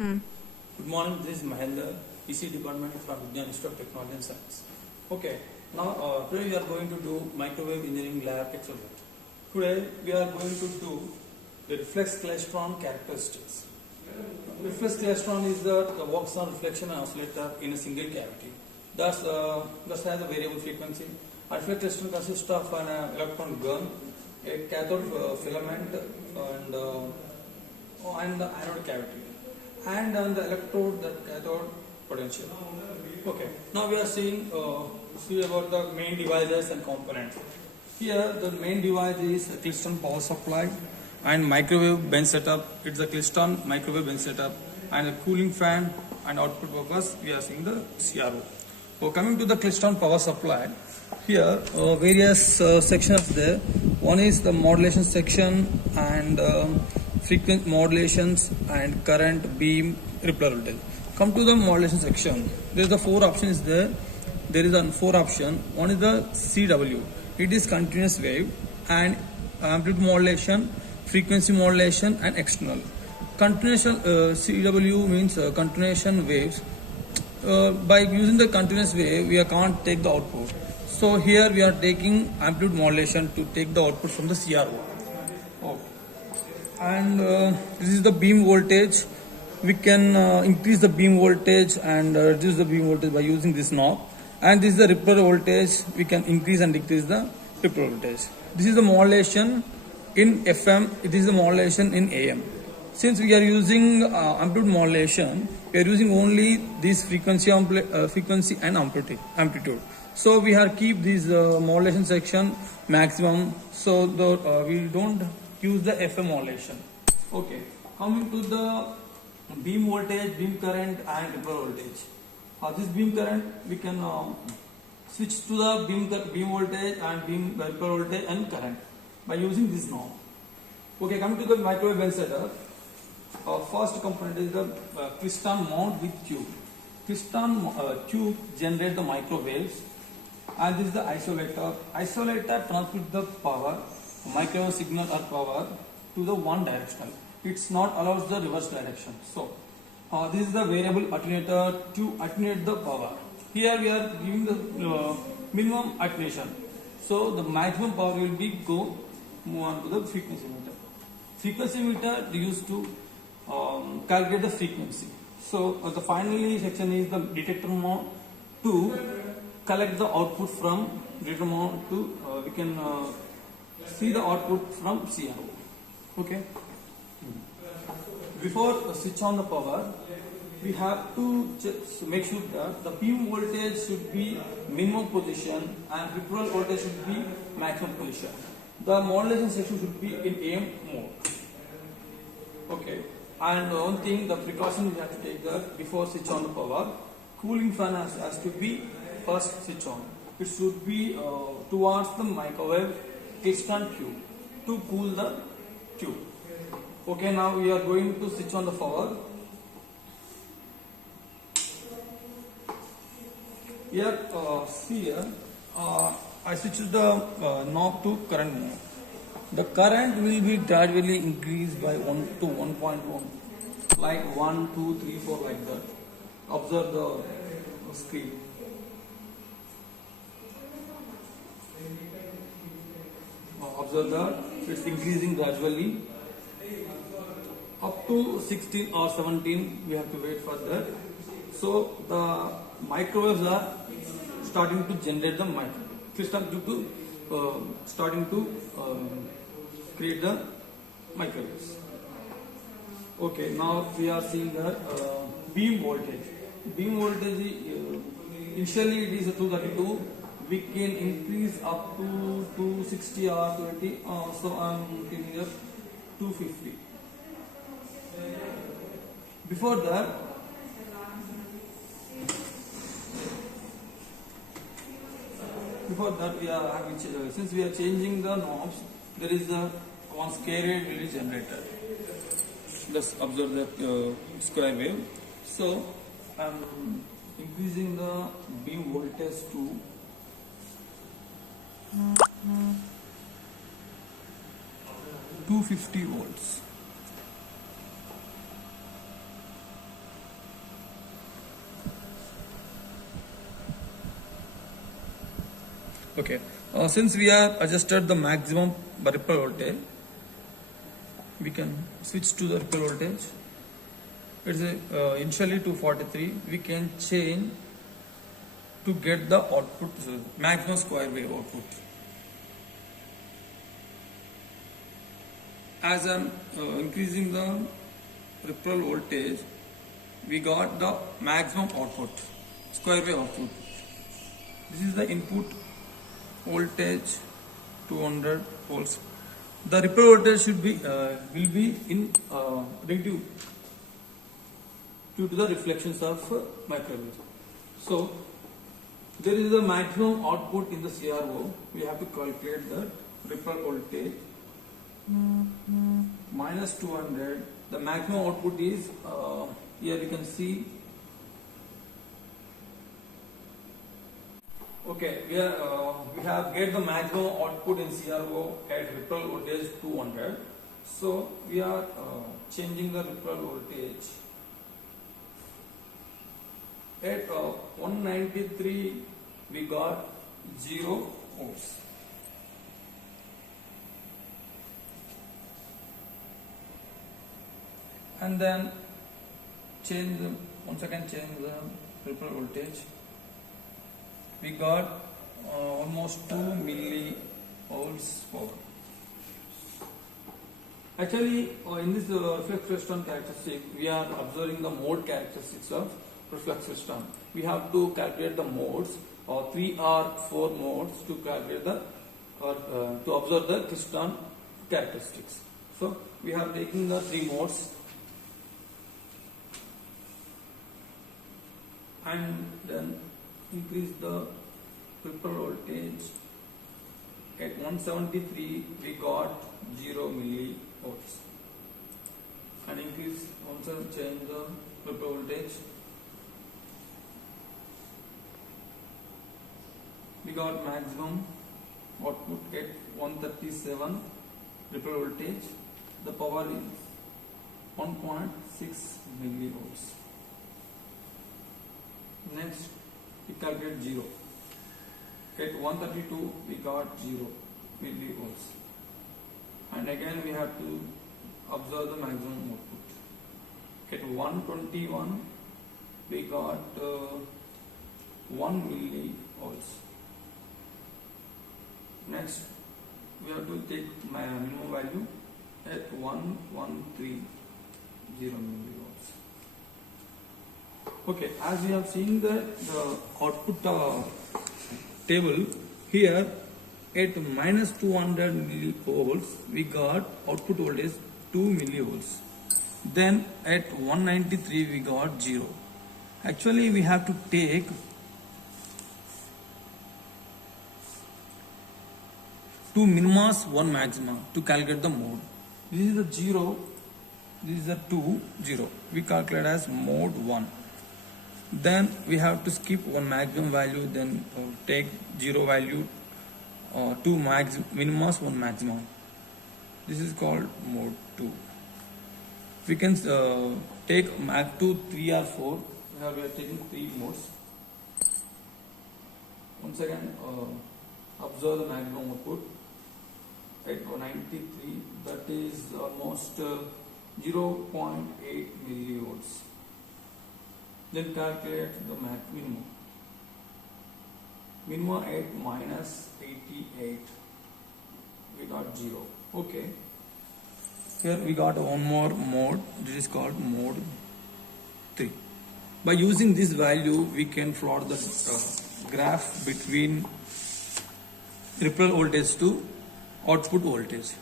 Good morning, this is Mahendra, EC department from Indian Institute of Technology and Science. Okay, now today we are going to do microwave engineering lab experiment. Today we are going to do the reflex klystron characteristics. Reflex klystron is the works on reflection and oscillator in a single cavity. Thus has a variable frequency. A reflex klystron consists of an electron gun, a cathode filament, and the anode cavity, and on the electrode, the cathode potential. Okay, now we are see about the main devices and components. Here the main device is a Klystron power supply and microwave bench setup. It's a Klystron microwave bench setup and a cooling fan, and output purpose we are seeing the CRO. So coming to the Klystron power supply, here various sections there. One is the modulation section and frequency modulations and current, beam, Rippler voltage. Come to the modulation section. There is the four options there. There is a four option. One is the CW. It is continuous wave and amplitude modulation, frequency modulation, and external. Continuation CW means continuation waves. By using the continuous wave, we can't take the output. So here we are taking amplitude modulation to take the output from the CRO. Okay. And this is the beam voltage. We can increase the beam voltage and reduce the beam voltage by using this knob. And this is the Rippler voltage. We can increase and decrease the Rippler voltage. This is the modulation in FM. It is the modulation in AM. Since we are using amplitude modulation, we are using only this frequency and amplitude. So we have keep this modulation section maximum, so we don't use the FM modulation. Okay, coming to the beam voltage, beam current, and Rippler voltage. This beam current we can switch to the beam voltage and beam Rippler voltage and current by using this knob. Okay, coming to the microwave bench setup. First component is the Klystron mount with tube. Klystron tube generate the microwaves, and this is the isolator. Isolator transmits the power, microwave signal or power, to the one directional. It's not allows the reverse direction. So this is the variable attenuator to attenuate the power. Here we are giving the minimum attenuation. So the maximum power will be move on to the frequency meter. Frequency meter used to calculate the frequency. So the finally section is the detector mount to collect the output from detector mount to we can see the output from CRO. Okay. Before switch on the power, we have to make sure that the beam voltage should be minimum position and Rippler voltage should be maximum position. The modulation section should be in AM mode. Okay. And one thing, the precaution we have to take that before switch on the power, cooling fan has to be first switch on. It should be towards the microwave Klystron tube to cool the tube. Okay, now we are going to switch on the power. Here, see here, I switched the knob to current mode. The current will be gradually increased by 1 to 1.1, like 1, 2, 3, 4, like that. Observe the screen. Observe that it's increasing gradually. Up to 16 or 17, we have to wait for that. So the microwaves are starting to generate the Klystron due to starting to create the microwaves. Okay, now we are seeing the beam voltage. Beam voltage initially it is a 232. We can increase up to 260 or 20. So I'm giving here 250. Before that, we are having since we are changing the knobs, there is a one square wave will be generated. Just observe the square wave. So I'm increasing the beam voltage to 250 volts. Okay. Since we have adjusted the maximum ripple voltage, we can switch to the ripple voltage. It's initially 243. We can change to get the output, maximum square wave output. As I'm increasing the ripple voltage, we got the maximum output, square wave output. This is the input voltage, 200 volts. The ripple voltage should be will be in negative due to the reflections of microwave. So there is the maximum output in the CRO. We have to calculate the ripple voltage minus 200. The maximum output is here we can see. Okay, we have get the maximum output in CRO at ripple voltage 200. So we are changing the ripple voltage at 193. We got 0 ohms. And then once again change the ripple voltage. We got almost 2 millivolts power. Actually, in this reflex klystron characteristic, we are observing the mode characteristics of reflex klystron. We have to calculate the modes, or 3 or 4 modes to calculate the to observe the klystron characteristics. So we have taken the 3 modes, and then increase the ripple voltage at 173. We got 0 millivolts, and increase also change the ripple voltage. We got maximum output at 137 ripple voltage. The power is 1.6 millivolts. Next, we calculate 0. At 132, we got 0 millivolts. And again, we have to observe the maximum output. At 121, we got 1 millivolts. Next, we have to take my minimum value at 1130 millivolts. Okay, as we have seen the output table here, at minus 200 millivolts we got output voltage 2 millivolts. Then at 193 we got 0. Actually we have to take two minimas, one maxima to calculate the mode. This is the 0, this is the 2, 0. We calculate as mode 1. Then we have to skip one maximum value, then take 0 value, two minimas, one maximum. This is called mode 2. We can take max 2, 3 or 4. Here we are taking 3 modes. Once again, observe the maximum output at 93. That is almost 0.8 millivolts. Then calculate the minimum. Minimum at minus 88. We got 0. Okay. Here we got one more mode. This is called mode 3. By using this value, we can plot the graph between ripple voltage to output voltage.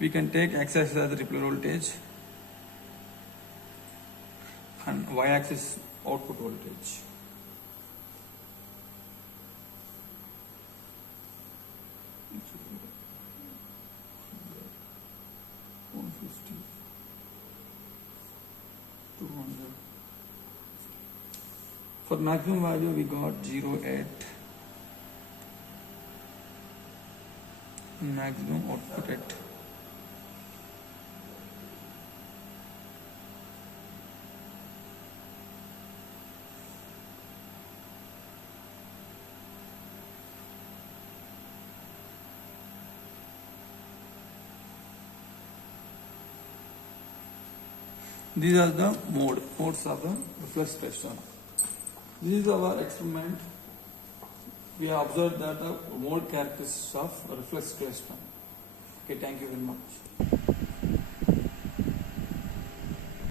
We can take x-axis as the ripple voltage and y-axis output voltage. For maximum value we got 0.8 maximum output at 150. These are the modes of the reflex klystron. This is our experiment. We have observed that the mode characteristics of reflex klystron. Okay, thank you very much.